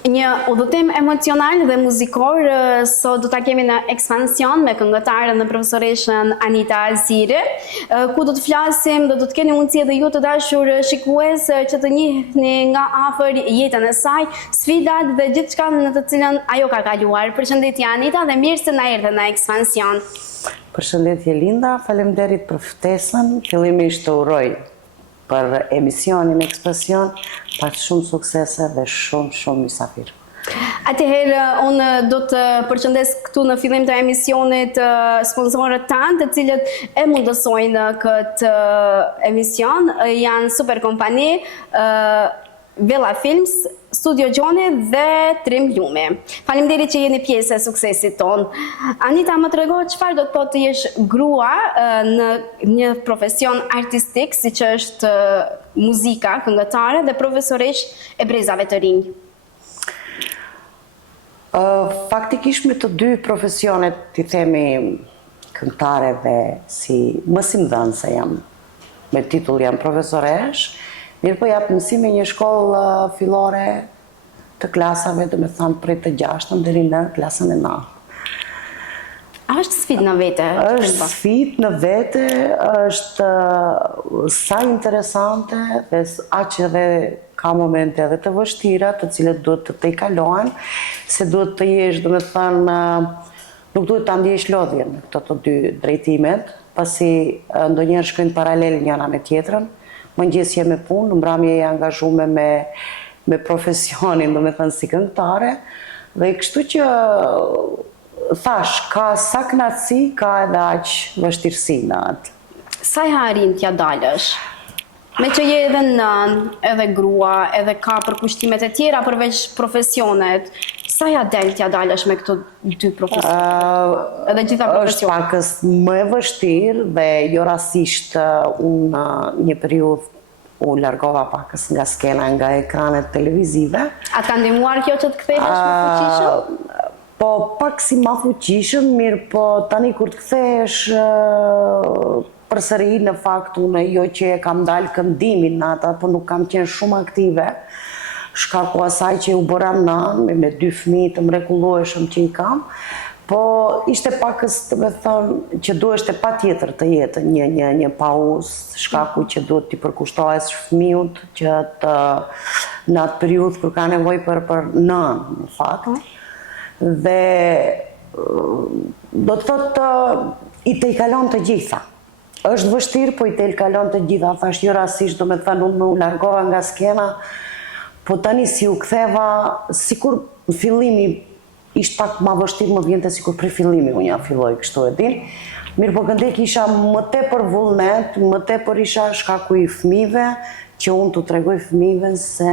Një udhëtim emocional dhe muzikor, sot do ta kemi në Ekspansion me këngëtaren dhe profesoreshën Anita Alsiri, ku do të flasim, do të keni mundësi edhe ju të dashur shikues që të njihni nga afër jetën e saj, sfidat dhe gjithçka në të cilën ajo ka kaluar. Përshëndetje Anita dhe mirë se na erdhe në Ekspansion. Përshëndetje Linda, faleminderit për ftesën. Fillimisht të uroj për emisionin Ekspansion, pak shumë suksese dhe shumë mysafir. Atëherë, unë do të përshëndes këtu në fillim të emisionit sponsorët tanë, të cilët e mundësojnë këtë emision, janë Super Kompani, Vela Films, Studio Gjoni dhe Trim Lumi. Faleminderit që jeni pjesë e suksesit tonë. Anita, më trego çfarë do të thotë të jesh grua në një profesion artistik, siç është muzika, këngëtare dhe profesoresh e brezave të rinj? Faktikisht me të dy profesionet, ti themi këngëtare dhe mësimdhënëse jam, me titull jam profesoresh, mirë po jap mësim me një shkollë fillore të klasave, do me thënë prej të 6-ën deri në klasën e 9. A është sfidë në vete? Është sfidë në vete, është sa interesante dhe aq edhe ka momente edhe të vështira, të cilët duhet të i kalohen, se duhet të jesh, do me thënë, nuk duhet të ndjesh lodhjen në këto të dy drejtimet, pasi ndonjëherë shkojnë paralel njëra me tjetrën, mëngjes je me punë, mbrëmje je angazhume me profesionin, do me thënë si këngëtare, dhe kështu që thash, ka sa kënaqësi, ka edhe aq vështirësi në atë. Sa i arrin t'ja dalësh? Me që je edhe nën, edhe grua, edhe ka përkushtimet e tjera përveç profesionet, sa ja del t'ja dalësh me këto dy profesionet? Edhe gjitha profesionet? Është pakës më e vështirë dhe jo rasisht unë një periudhë u largova pakës nga skena, nga ekranet televizive. A ka ndihmuar kjo që të kthehesh më fuqishëm? Po pak si ma fuqishëm, mirë po tani kur të kthehesh përsëri në fakt unë jo që e kam dalë këndimin në ata, po nuk kam qenë shumë aktive, shkaku asaj që u bëra nën, me 2 fëmijë të mrekullueshëm që i kam, po ishte pakës të me thënë që duheshte pa tjetër të jetë një pauzë, shkaku që duhet t'i përkushtohesh fëmijët që në atë periudhë kur ka nevojë për nën, në fakt, dhe do të thotë i të i kalon të gjitha. Është vështirë, po i të i kalon të gjitha. Thash jo rasisht, do me thënë unë u largova nga skena, po tani si u ktheva, sikur në fillimi ishtë pak ma vështirë, më vjente sikur pre fillimi unë ja filloj kështu e din. Mirë po këndek isha më tepër vullnet, më tepër isha shkaku i fëmijëve, që unë të tregoj fëmijëve se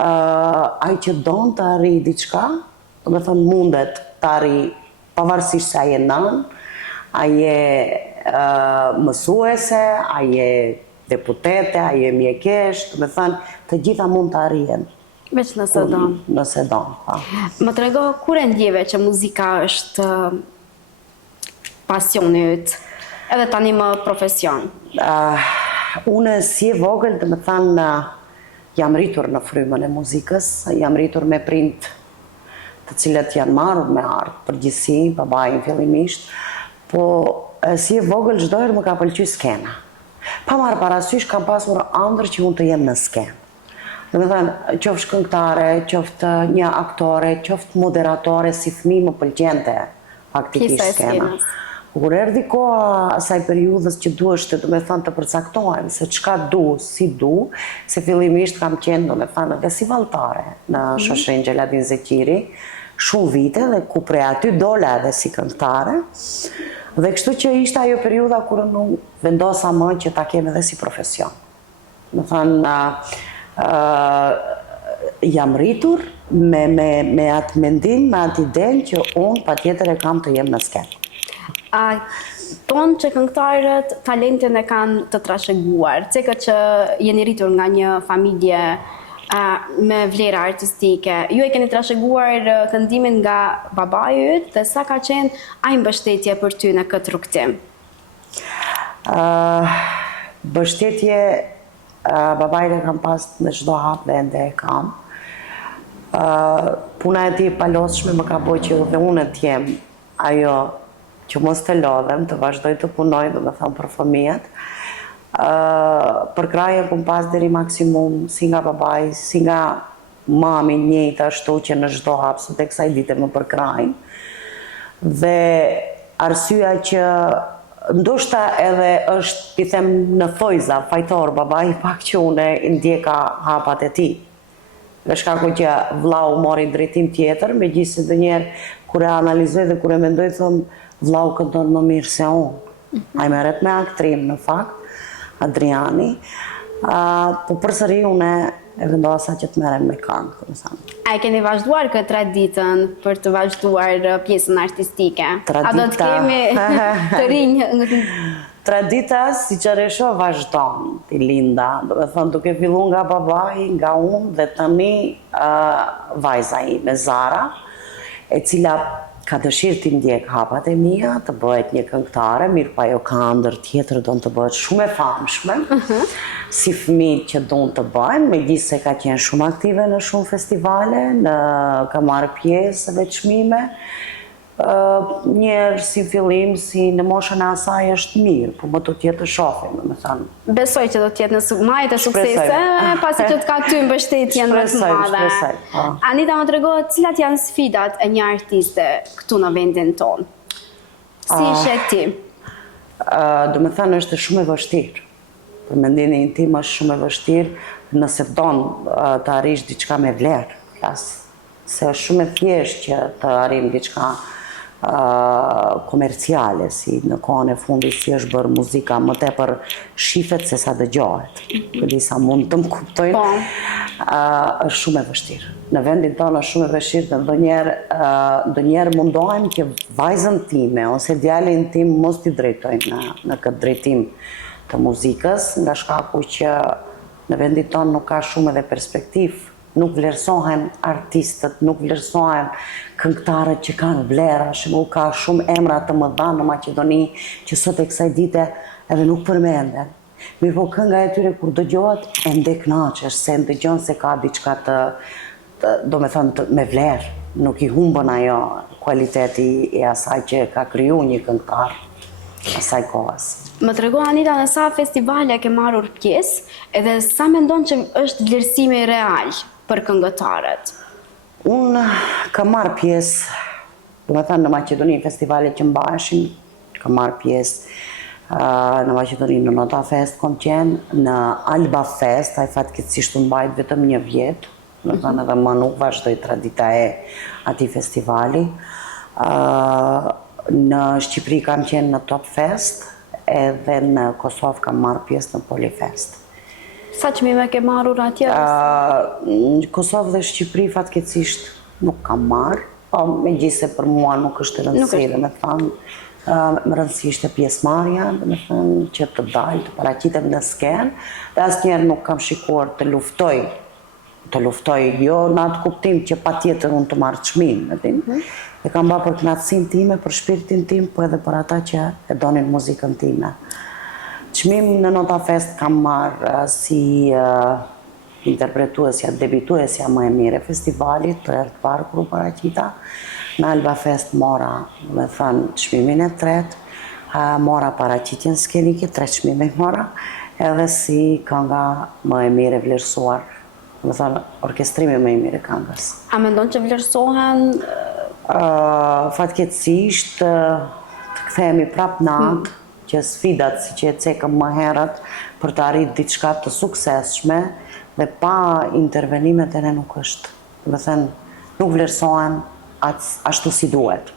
ai që don të arri diçka, do me thënë mundet të arri pavarësisht se aje nën, aje mësuese, aje deputete, aje mjekesh, do me thënë të gjitha mund të arrijen. Veç nëse don. Nëse don, pa. Më trego, kur e ndjeve që muzika është pasioni yt, edhe tani më profesion? Unë si e vogël, do me thënë, jam rritur në frymën e muzikës, jam rritur me prind të cilët janë marrur me art, përgjithësi, babajin fillimisht, po si e vogël çdo herë më ka pëlqyer skena. Pa marrë parasysh kam pasur ëndër që unë të jem në skenë. Do me thënë, qoftë këngëtare, qoftë një aktore, qoftë moderatore, si fëmijë më pëlqente faktikisht skena. Kur erdhi koha asaj periudhës që duheshte, do me thënë, të përcaktohem se çka du, si du, se fillimisht kam qenë, do me thënë, edhe si valltare në shoqërinë Xheladin Zeqiri, shumë vite dhe ku prej aty dola edhe si këngëtare. Dhe kështu që ishte ajo periudha kur nuk vendosa më që ta kem edhe si profesion. Më thënë, jam rritur me atë mendim, me atë idenë që unë patjetër e kam të jem në skenë. Tonë që këngëtarët talentin e kanë të trashëguar, cekët që jeni rritur nga një familje me vlera artistike. Ju e keni trashëguar këndimin nga babai yt dhe sa ka qenë ai mbështetje për ty në këtë rrugtim? Mbështetje babait e kam pas në çdo hap dhe ende e kam. Puna e tij e palosshme më ka bërë që dhe unë të jem ajo që mos të lodhem, të vazhdoj të punoj, domethënë për fëmijët. Për kraje kum pas deri maksimum si nga babai, si nga mami njëjtë ashtu që në çdo hapësut e kësaj dite më përkrajnë. Dhe arsyeja që ndoshta edhe është, i them në thojza, fajtor babai, pak që unë i ndjeka hapat e tij. Dhe shkaku që vllau mori drejtim tjetër, megjithëse ndonjëherë kur e analizoj dhe kur e mendoj them vllau këndon më mirë se unë. Ai merret me aktrim në fakt, Adriani, po përsëri unë e vendosa që të merrem me këngë, domethënë. A e keni vazhduar këtë traditën për të vazhduar pjesën artistike? A do të kemi të rinj? Tradita si që resho vazhdon, ti Linda, domethënë duke fillu nga babai, nga unë dhe tani vajza ime Zara, e cila ka dëshirë t'i ndjek hapat e mia, të bëhet një këngëtare, mirë pa jo ka ndër tjetër do të bëhet shumë e famshme, si fëmijë që do të bëjnë, megjithëse ka qenë shumë aktive në shumë festivale, ka marrë pjesë dhe çmime. Njerë si fillim, si në moshën e asaj është mirë, po më të tjetë të shohim, më thënë. Besoj që do tjetë në majtë e suksese, pasi që të ka ty mbështetjen më të madhe. Anita, më tregohet, cilat janë sfidat e një artiste këtu në vendin tonë? Si ishe ti? Do me thënë është shumë e vështirë. Për mendimin tim është shumë e vështirë nëse don të arrish diçka me vlerë. Se është shumë e thjeshtë që të arrim diçka komerciale, si në kohën e fundit si është bërë muzika, më tepër shifet se sa dëgjohet. Për disa mund të më kuptojnë, është shumë e vështirë. Në vendin tonë është shumë e vështirë dhe ndonjëherë mundohem që vajzën time ose djalin tim mos t'i drejtojnë në këtë drejtim të muzikës, nga shkaku që në vendin tonë nuk ka shumë edhe perspektivë. Nuk vlerësohen artistët, nuk vlerësohen këngëtarët që kanë vlera, shembull ka shumë emra të mëdha në Maqedoni që sot e kësaj dite edhe nuk përmenden. Mirë po kënga e tyre kur dëgjohet e ndeknaqesh, se ndëgjon se ka diçka domethënë me vlerë, nuk i humbën ajo kualiteti e asaj që ka kriju një këngëtar asaj kohës. Më trego Anita në sa festivale ke marrur pjesë edhe sa mendon që është vlerësimi real për këngëtarët? Unë kam marrë pjesë, domethënë në Maqedoni, festivale që mbaheshin, kam marrë pjesë në Maqedoni në Nota Fest kom qenë, në Alba Fest, ai fatkeqësisht u mbajt vetëm një vjet, domethënë edhe më nuk vazhdoi tradita e atij festivali. Në Shqipëri kam qenë në Top Fest, edhe në Kosovë kam marrë pjesë në Polifest. Sa çmime ke marrur atje? Në Kosovë dhe Shqipëri fatkeqësisht nuk kam marrë, po megjithëse për mua nuk është e rëndësishme, domethënë, më rëndësi ishte pjesëmarrja, domethënë që të dalë, të paraqitem në skenë, dhe asnjëherë nuk kam shikuar të luftoj jo në atë kuptim që patjetër unë të marr çmim, e kam bërë për kënaqësinë time, për shpirtin tim, po edhe për ata që e donin muzikën time. Çmim në Nota Fest kam marrë si interpretuesja, debituesja më e mirë e festivalit, për herë të parë kur u paraqita. Në Alba Fest mora, domethënë, çmimin e tretë, mora paraqitjen skenike, 3 çmime mora, edhe si kënga më e mirë e vlerësuar, domethënë, orkestrimi më i mirë i këngës. A mendon që vlerësohen? Fatkeqësisht të kthehemi prapë në atë që sfidat si që e cekëm më herët për të arritur diçka të suksesshme dhe pa intervenimet e ne nuk është. Domethënë, nuk vlerësohen ashtu si duhet.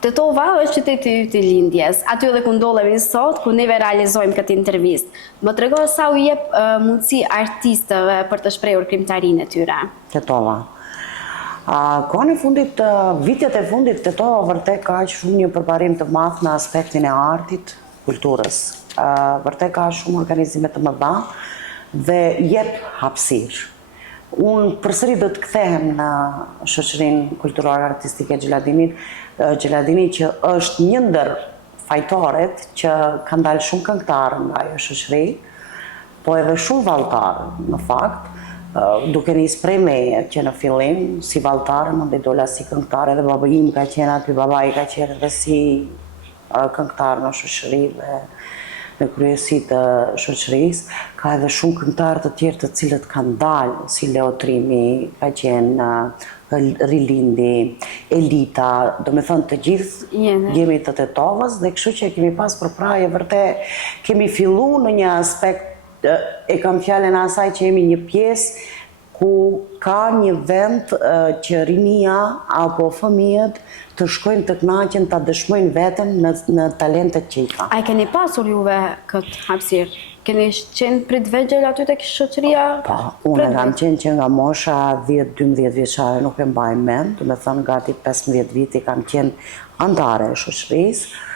Tetova është qyteti yt i lindjes, aty edhe ku ndodhemi sot, ku neve realizojmë këtë intervistë. Më trego sa u jep mundësi artistëve për të shprehur krijimtarinë e tyre. Tetova. Kohën e fundit, vitet e fundit, Tetova vërtet ka shumë një përparim të madh në aspektin e artit, kulturës. Vërtet ka shumë organizime të mëdha dhe jep hapësirë. Unë përsëri do të kthehem në shoqërinë kulturore artistike Gjeladini që është një ndër fajtoret që kanë dalë shumë këngëtarë nga ajo shoqëri, po edhe shumë vallëtarë në fakt, duke nis prej meje që në fillim si valltare, mandej dola si këngëtare dhe baba im ka qenë aty, babai ka qenë edhe si këngëtar në shoqëri dhe në kryesi të shoqërisë. Ka edhe shumë këngëtarë të tjerë të cilët kanë dalë, si Leo Trimi, ka qenë Rilindi, Elita, do me thënë të gjithë jemi të Tetovës dhe kështu që kemi pas përpraje vërtet, kemi fillu në një aspekt, e kam fjalën asaj që jemi një pjesë ku ka një vend që rinia apo fëmijët të shkojnë të kënaqen, ta dëshmojnë veten në talentet që i ka. A i keni pasur juve këtë hapësirë? Keni qenë prit vegjël aty tek shoqëria? Po, unë kam qenë që nga mosha 10-12 vjeçare, nuk e mbaj mend, do me thënë gati 15 viti kam qenë antare e shoqërisë.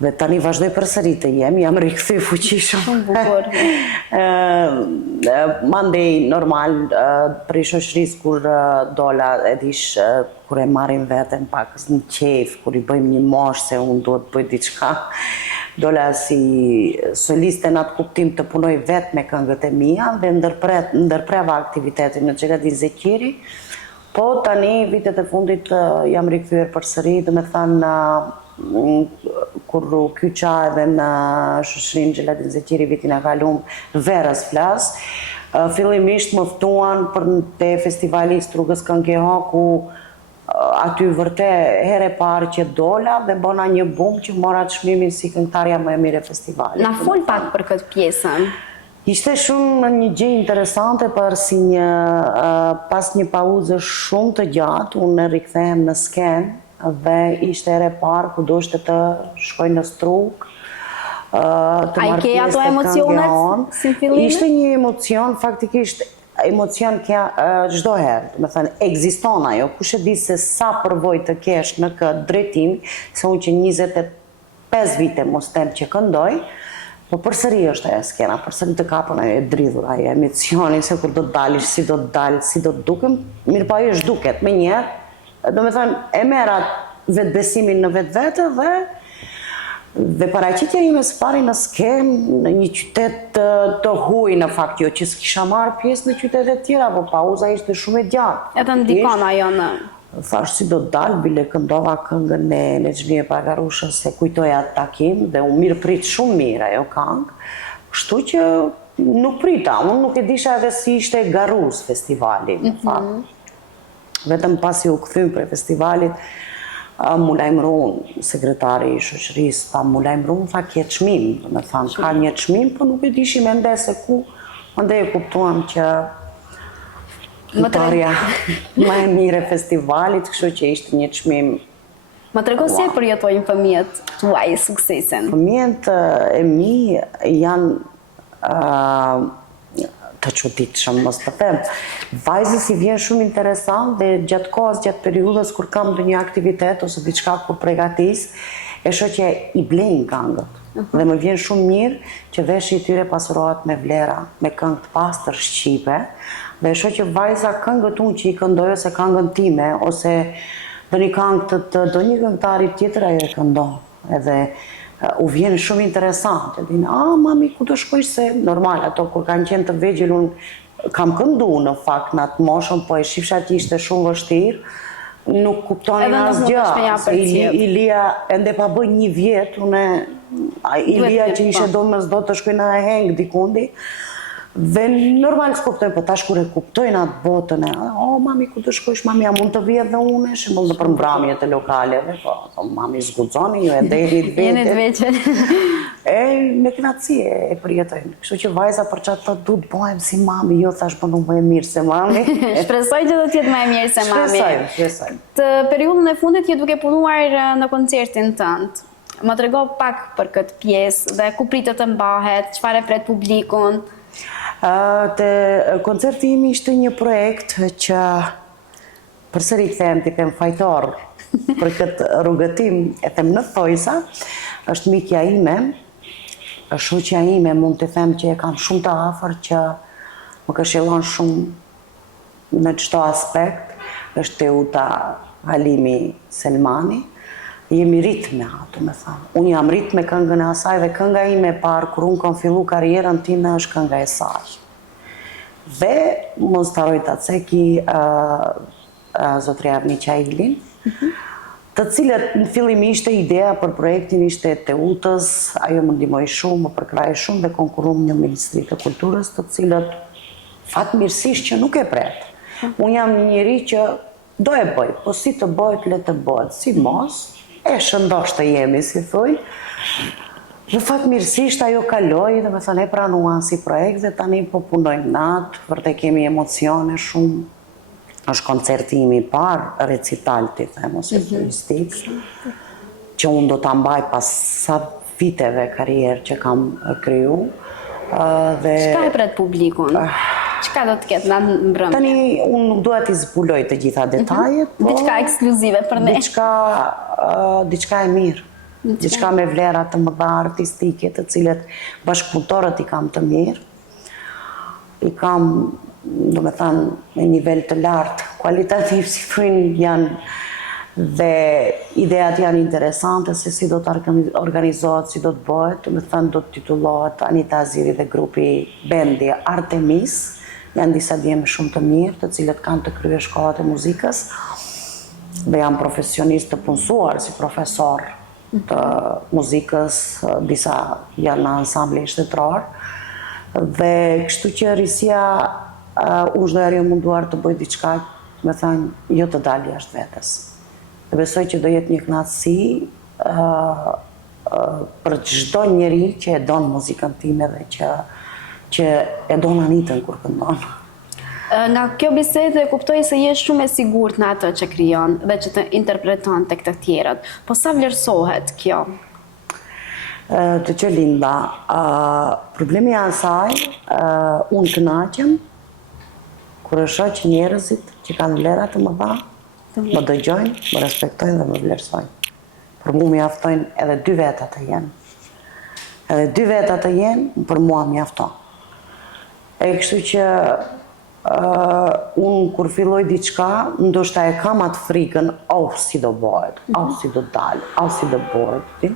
Dhe tani vazhdoj përsëri të jam rikthy fuqishëm. Shumë bukur. Mandej normal për shoqërisë kur dola e dish kur e marrim veten pak në qejf, kur i bëjmë një moshë se unë duhet të bëj diçka. Dola si soliste në atë kuptim të punoj vetë me këngët e mia dhe ndërpreva aktivitetin në Xheladin Zeqiri. Po tani vitet e fundit jam rikthyer përsëri, do me thënë kur kyqa edhe në shoqërinë Xheladin Zeqiri vitin e kalum verës flas. Fillimisht më ftuan për te festivali i Strugës Këngëho ku aty vërtet herë e parë që dola dhe bëna një bum që mora çmimin si këngëtarja më e mirë e festivalit. Na fol pak për këtë pjesën. Ishte shumë një gjë interesante për si pas një pauze shumë të gjatë, unë rikthehem në skenë dhe ishte ere parë ku doshte të shkoj në Strugë. A i ke ato emocionet si fillime? Ishte një emocion, faktikisht emocion kja çdo herë, do me thënë, ekziston ajo, kush e di se sa përvojë të kesh në këtë drejtim, se unë që 25 vite mos tem që këndoj, po përsëri është ajo skena, përsëri të kapën ajo e dridhur, ajo emocioni, se kur do të dalish, si do të dalë, si do të dukem, mirë pa ajo është duket, me njerë, do me thënë, e merat vetë besimin në vetë vete dhe paraqitja ime së pari në skenë në një qytet të huaj në fakt, jo që s'kisha marrë pjesë në qytetet tjera, po pauza ishte shumë e gjatë. Edhe ndikon ajo në... Thash si do të dalë, bile këndova këngën me Nexhmije Pagarushën se kujtoja atë takim dhe u mirë prit shumë mirë ajo këngë, kështu që nuk prita, unë nuk e disha edhe si ishte garuz festivali, në fakt. Vetëm pasi u kthym prej festivalit, mu lajmëron sekretari i shoqërisë, tha mu lajmëron, tha ke çmim, do me thanë, ka një çmim, po nuk e dishim ende se ku, ande e kuptuam që këngëtarja më e mirë e festivalit, kështu që ishte një çmim. Më trego si e përjetojnë fëmijët tuaj suksesin? Fëmijët e mi janë të çuditshëm, mos të them. Vajzës i vjen shumë interesant dhe gjatë kohës, gjatë periudhës kur kam ndonjë aktivitet ose diçka kur përgatis, e shoh që i blejnë këngët. Dhe më vjen shumë mirë që veshji i tyre pasurohet me vlera, me këngë të pastër shqipe, dhe e shoh që vajza këngët unë që i këndoj ose këngën time ose ndonjë këngë të ndonjë këngëtari tjetër ajo e këndon. Edhe u vjen shumë interesant. E din, mami, ku do shkojsh se normal, ato kur kanë qenë të vegjël, unë kam këndu në fakt në atë moshën, po e shifsha që ishte shumë vështirë, nuk kuptonin asgjë. Se Ilia ende pa bëj 1 vjet, Ilia që ishe do më s'do të shkoj në heng dikundi, dhe normal s'kuptojnë, po tash kur e kuptojnë atë botën e, mami, ku të shkojsh, mami, a mund të vjetë dhe une, shembull në përmbramjet e lokaleve, po, mami, zgudzoni, ju e deri të veqen. Me knatësi e përjetojnë. Kështu që vajza për qatë të du të bojmë si mami, jo thash për nuk më e mirë se mami. Shpresoj që do t'jetë më e mirë se mami. Shpresoj. Të periudhën e fundit je duke punuar në koncertin tënd. Më trego pak për këtë pjesë dhe ku pritet të mbahet, çfarë pret publikun. Koncerti imi ishte një projekt që përsëri them t'i them fajtor për këtë rrugëtim, e them në thojsa, është mikja ime, është shoqja ime, mund të them që e kam shumë të afër që më këshillon shumë në çdo aspekt, është Teuta Halimi Selmani. Jemi rritë me ato, me thamë. Unë jam rritë me këngën e asaj dhe kënga ime parë, kur unë kam fillu karierën time, është kënga e saj. Dhe mos të haroj të ceki zotria Avni Qailin, të cilët në fillim ishte ideja për projektin ishte Teutës, ajo më ndihmoi shumë, më përkrahej shumë dhe konkurrum në Ministri të Kulturës, të cilët fatmirësisht që nuk e pret. Unë jam një njeri që do e bëj, po si të bëjt, le të bëjt, si mos, e shëndosh të jemi, si thuj. Dhe fatmirësisht ajo kaloi dhe me thënë e pranuan si projekt dhe tani po punojmë natë, vërtet kemi emocione shumë. Është koncerti im i parë, recital ti them ose turistik, që unë do ta mbaj pas sa viteve karrierë që kam kriju. Çka e pret publikun? Çka do të ketë në mbrëmje? Tani unë nuk dua t'i zbuloj të gjitha detajet, po diçka ekskluzive për ne. Diçka e mirë. Diçka me vlera të mëdha artistike, të cilët bashkëpunëtorët i kam të mirë. I kam, do me thënë, me nivel të lartë, kualitativ si thujnë janë, dhe ideat janë interesante se si do të organizohet, si do të bëhet, do me thënë do të titullohet Anita Aziri dhe grupi bendi Artemis, janë disa djemë shumë të mirë, të cilët kanë të kryer shkollat e muzikës, dhe janë profesionistë të punësuar si profesor të muzikës, disa janë në ansambli shtetror, dhe kështu që risia unë çdo herë jam munduar të bëj diçka, me thënë, jo të dalë jashtë vetes. Dhe besoj që do jetë një kënaqësi për çdo njeri që e don muzikën time dhe që e don Anitën kur këndon. Nga kjo bisedë kuptoj se je shumë e sigurt në atë që krijon dhe që të interpreton tek të tjerët. Po sa vlerësohet kjo? Të që Linda, problemi asaj, unë kënaqem, kur e shoh që njerëzit që kanë vlera të mëdha, më dëgjojnë, më respektojnë dhe më vlerësojnë. Për mua mjaftojnë edhe 2 veta të jenë. Edhe 2 veta të jenë, për mua mjafton. E kështu që unë kur filloj diçka, ndoshta e kam atë frikën, si do bëhet, si do dalë, si do bëhet.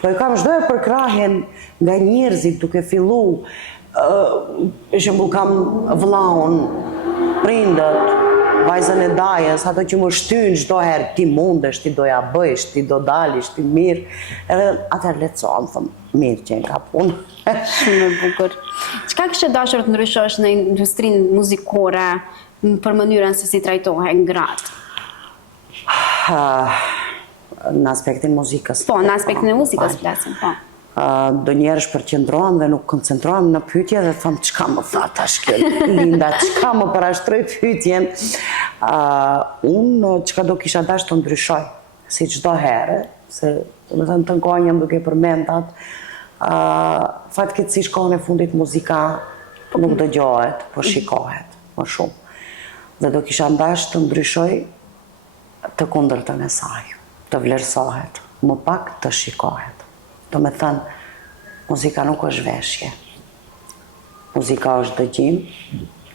Po e kam çdo herë përkrahjen nga njerëzit duke fillu, për shembull kam vllaun, prindët, vajzën e dajës, ato që më shtyn çdo herë, ti mundesh, ti do ja bësh, ti do dalish, ti mirë, edhe atëherë lehtësohem, thëm, mirë që ka punë. Shumë e bukur. Çka kishe dashur të ndryshosh në industrinë muzikore për mënyrën se si trajtohen gratë? Në aspektin muzikës. Po, në aspektin e muzikës flasim, po. Do njerësh përqendrohem dhe nuk koncentrohem në pyetje dhe thëm çka më tha tash kjo Linda, çka më parashtroi pyetjen. Unë çka do kisha dashur të ndryshoj, si çdo herë, se do të thënë të kohën jam duke përmendat, fatkeqësisht kohën e fundit muzika nuk dëgjohet, po shikohet më shumë. Dhe do kisha dashur të ndryshoj të kundërtën e saj, të vlerësohet, më pak të shikohet. Do me thënë, muzika nuk është veshje. Muzika është dëgjim,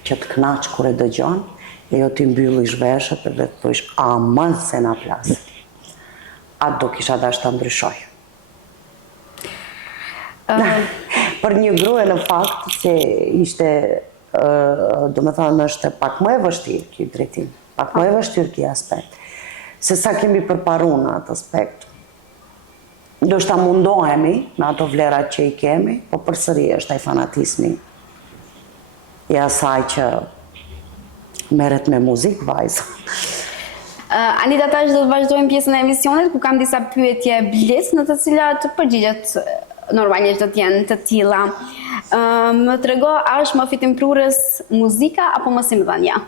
që të kënaq kur e dëgjon, e jo t'i mbyllish veshët dhe të thush, aman se na plas. Atë do kisha dashur ta ndryshoj. Për një grua në fakt që ishte, do me thënë, është pak më e vështirë kjo drejtim, pak më e vështirë kjo aspekt, se sa kemi përparu në atë aspekt. Do shta mundohemi në ato vlerat që i kemi, po përsëri është ai fanatizmi i asaj që merret me muzikë, vajza. Anita, tash do të vazhdojmë pjesën e emisionit ku kam disa pyetje blitz në të cilat përgjigjet normalisht do të jenë të tilla. Më trego, a është më fitimprurës muzika apo mosimdhënia?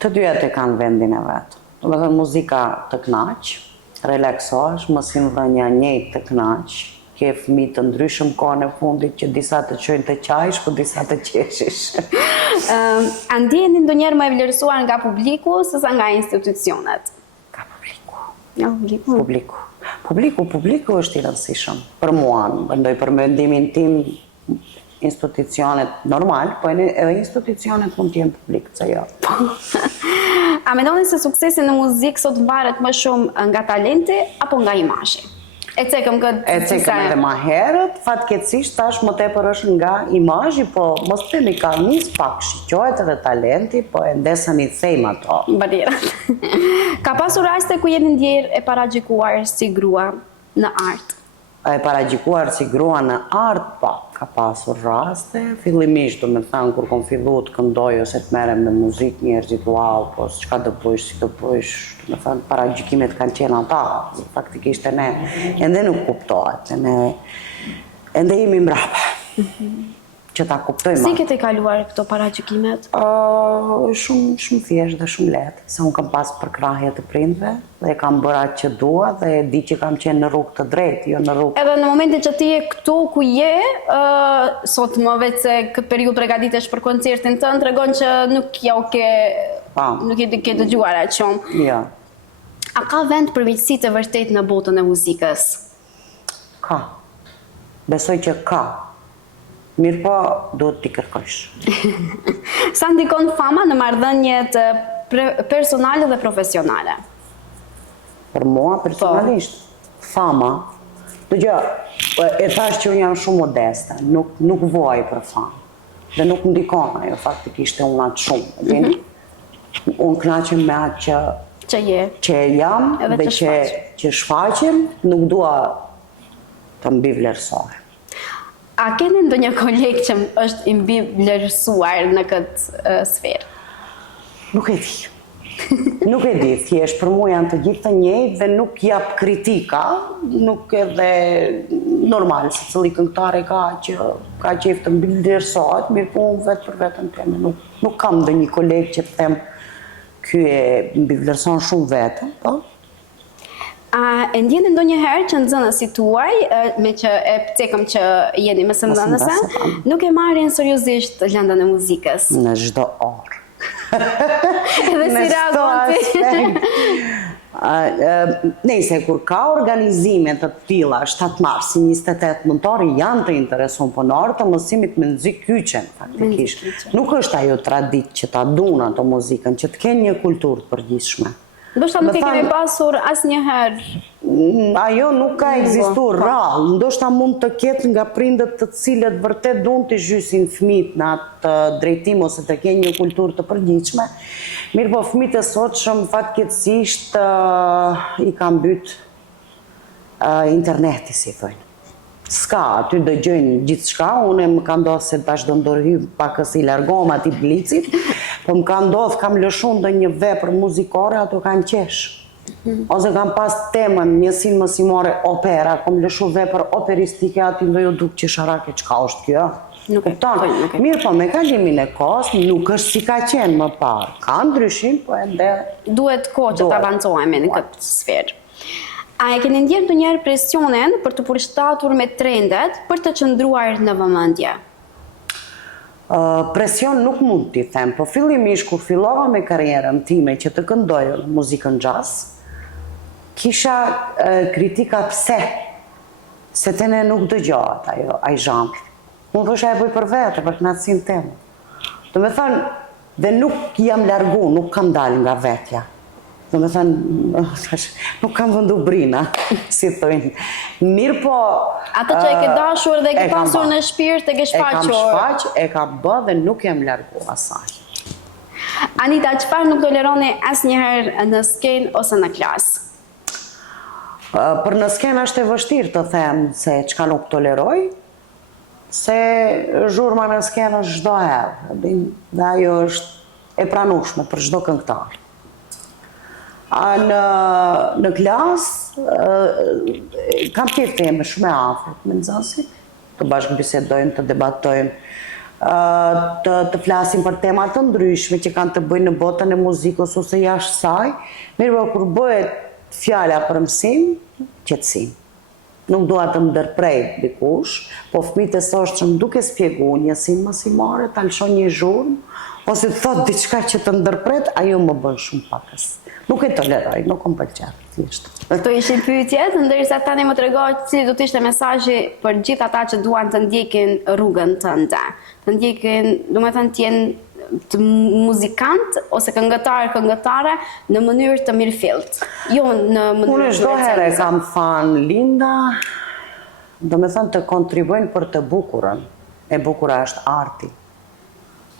Të dyja e kanë vendin e vet. Do të thënë muzika të kënaq, relaksohesh, mosimdhënia njëjtë të kënaq, ke fëmijë të ndryshëm kohën e fundit që disa të çojnë të qajsh, po disa të qeshish. A ndjeni ndonjëherë më e vlerësuar nga publiku sesa nga institucionet? Nga publiku. Nga publiku. Publiku është i rëndësishëm. Për mua, mendoj për mendimin tim, institucionet normal, po edhe institucionet mund të jenë publik, se jo. A mendoni se suksesi në muzikë sot varet më shumë nga talenti apo nga imazhi? E cekëm këtë E cekëm edhe ma herët, fatkeqësisht tash më tepër është nga imazhi, po mos themi ka nis pak shiqohet edhe talenti, po e ndesën i thejmë ato. Barirat. Ka pasur raste ku jeni ndjerë e paragjikuar si grua në art? E paragjikuar si grua në art, pa, ka pasur raste, fillimisht do me thënë kur kom fillu të këndoj ose të merrem me muzikë njerëzit wow, po çka do bësh, si do bësh, do me thënë paragjikimet kanë qenë ata, faktikisht e ne, ende nuk kuptohet, ende jemi mbrapa, që ta kuptojmë. Si kete kaluar këto paragjikimet? Shumë thjesht dhe shumë lehtë, se unë kam pas përkrahje të prindve dhe kam bërë atë që dua dhe di që kam qenë në rrugë të drejtë, jo në rrugë. Edhe në momentin që ti je këtu ku je, sot më vetë se këtë periudhë përgatitesh për koncertin tënd, tregon që nuk je ke dëgjuar aq shumë. Ja. A ka vend për miqësi të vërtet në botën e muzikës? Ka. Besoj që ka. Mirë po, duhet t'i kërkosh. Sa ndikon fama në marrëdhëniet personale dhe profesionale? Për mua, personalisht, fama, e thash që unë jam shumë modeste, nuk vuaj për famë, dhe nuk ndikon ajo faktikisht e unë atë shumë. Unë kënaqem me atë që jam dhe që shfaqem, nuk dua të mbi vlerësohem. A keni ndonjë koleg që është i mbi vlerësuar në këtë sferë? Nuk e di. Nuk e di, thjesht për mua janë të gjithë të njëjtë dhe nuk jap kritika, nuk edhe normal, se cili këngëtar ka qejf të mbi vlerësohet, mirë po unë vetë për veten time nuk kam ndonjë koleg që të them ky e mbi vlerëson shumë veten, po. A e ndjeni ndonjëherë që nxënësit tuaj, me që e cekëm që jeni mësimdhënëse, nuk e marrin seriozisht lëndën e muzikës? Në çdo orë. Edhe si reagon ti? Nëse kur ka organizime të tilla 7 mars, 28 nëntor janë të interesuar, po në orë të mësimit me muzikë kyçen faktikisht. Nuk është ajo traditë që ta duan ato muzikën, që të kenë një kulturë të përgjithshme. Ndoshta nuk e kemi pasur asnjëherë. Ajo nuk ka ekzistuar rrallë, ndoshta mund të ketë nga prindët të cilët vërtet duan të zhysin fëmijët në atë drejtim ose të kenë një kulturë të përgjithshme. Mirë po fëmijët e sotshëm fatkeqësisht i kanë mbyt interneti, si thojnë. S'ka, aty dëgjojnë gjithçka, unë më ka ndodhur se tash do ndorhyj pakës i largohem atij blicit, po më ka ndodhur kam lëshuar ndonjë vepër muzikore, ato kanë qesh. Ose kam pas temën njësinë mësimore opera, kam lëshuar vepër operistike, aty do ju duk që sharake çka është kjo. Nuk e kuptoj. Mirë po, me kalimin e kohës, nuk është si ka qenë më parë. Ka ndryshim, po ende duhet kohë që të avancohemi në këtë sferë. A e keni ndjerë ndonjëherë presionen për të përshtatur me trendet për të qëndruar në vëmendje? Presion nuk mund t'i them, po fillimisht kur fillova me karrierën time që të këndoj në muzikën jazz, kisha kritika pse, se të ne nuk dëgjohet ai zhanr. Unë thosha e bëj për vete, për kënaqësinë time. Do me thënë, dhe nuk jam largu, nuk kam dalë nga vetja. Do me thënë, nuk kam vëndu brina, si thëjnë. Mirë po... Atë që e ke dashur dhe e ke pasur në shpirt, e ke shfaqur. E kam shfaq, e kam bë dhe nuk jam largu asaj. Anita, çfarë nuk toleroni asnjëherë në skenë ose në klasë? Për në skenë është e vështirë të them se çka nuk toleroj, se zhurma në skenë është çdo herë, dhe ajo është e pranueshme për çdo këngëtar. Në klasë, kam qejf teme shumë e afërt me nxënësit, të bashkëbisedojmë, të debatojmë, të flasim për tema të ndryshme që kanë të bëjnë në botën e muzikës ose jashtë saj, mirë po kur bëhet fjala për mësim, qetësim. Nuk dua të ndërprej dikush, po fëmijët e sotshëm duke shpjeguar njësinë mësimore, ta lëshon një zhurmë, ose të thotë diçka që të ndërpret, ajo më bën shumë pakës. Nuk e toleroj, nuk më pëlqen thjesht. Këto ishin pyetjet, ndërsa tani më tregoj cili do të ishte mesazhi për gjithë ata që duan të ndjekin rrugën tënde. Të ndjekin, domethënë të jenë të muzikant ose këngëtare në mënyrë të mirëfillt. Jo në mënyrë Unë çdo herë kam thënë Linda, do me thënë të kontribuojnë për të bukurën. E bukura është arti.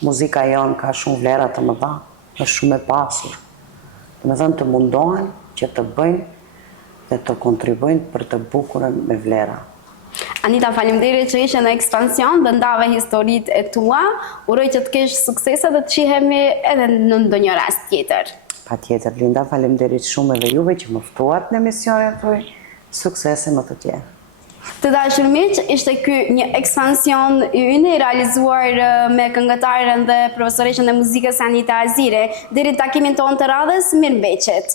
Muzika jonë ka shumë vlera të mëdha, është shumë e pasur. Do me thënë të mundohen që të bëjnë dhe të kontribuojnë për të bukurën me vlera. Anita, faleminderit që ishe në ekspansion dhe ndave historitë e tua. Uroj që të kesh suksese dhe të qihemi edhe në ndonjë rast tjetër. Patjetër, Linda, faleminderit shumë edhe juve që më ftuat në emisionin tuaj. Suksese më të tjerë. Të dashur miq, ishte ky një ekspansion i ynë i realizuar me këngëtaren dhe profesoreshën e muzikës Anita Azire. Deri në takimin tonë të radhës, mirëmbëqjet.